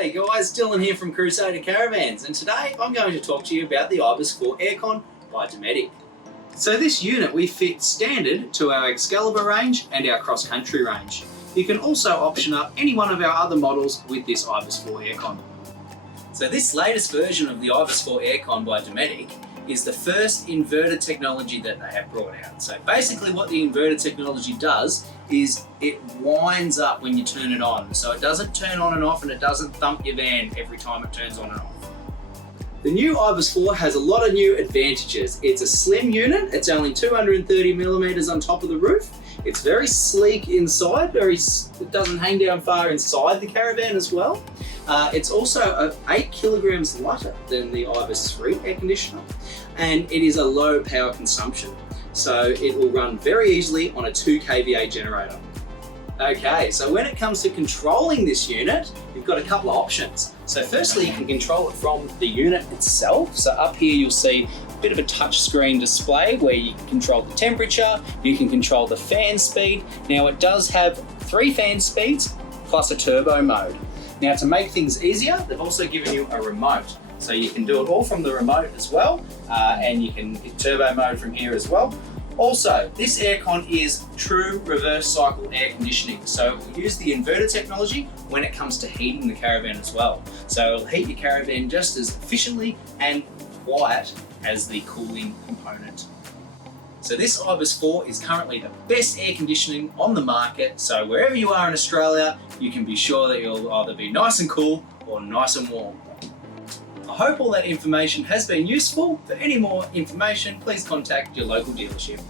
Hey guys, Dylan here from Crusader Caravans, and today I'm going to talk to you about the IBIS 4 aircon by Dometic. So this unit we fit standard to our Excalibur range and our cross-country range. You can also option up any one of our other models with this IBIS 4 aircon. So this latest version of the IBIS 4 aircon by Dometic is the first inverter technology that they have brought out. So basically what the inverter technology does is it winds up when you turn it on. So it doesn't turn on and off, and it doesn't thump your van every time it turns on and off. The new IBIS 4 has a lot of new advantages. It's a slim unit, it's only 230 millimeters on top of the roof. It's very sleek inside, it doesn't hang down far inside the Caravan as well. It's also 8 kilograms lighter than the IBIS 3 air conditioner, and it is a low power consumption. So it will run very easily on a 2 kVA generator. Okay, so when it comes to controlling this unit, you've got a couple of options. So firstly, you can control it from the unit itself. So up here you'll see a bit of a touch screen display where you can control the temperature, you can control the fan speed. Now it does have 3 fan speeds plus a turbo mode. Now to make things easier, they've also given you a remote. So you can do it all from the remote as well, and you can hit turbo mode from here as well. Also, this aircon is true reverse cycle air conditioning. So it will use the inverter technology when it comes to heating the Caravan as well. So it'll heat your Caravan just as efficiently and quiet as the cooling component. So this IBIS 4 is currently the best air conditioning on the market. So wherever you are in Australia, you can be sure that you'll either be nice and cool or nice and warm. I hope all that information has been useful. For any more information, please contact your local dealership.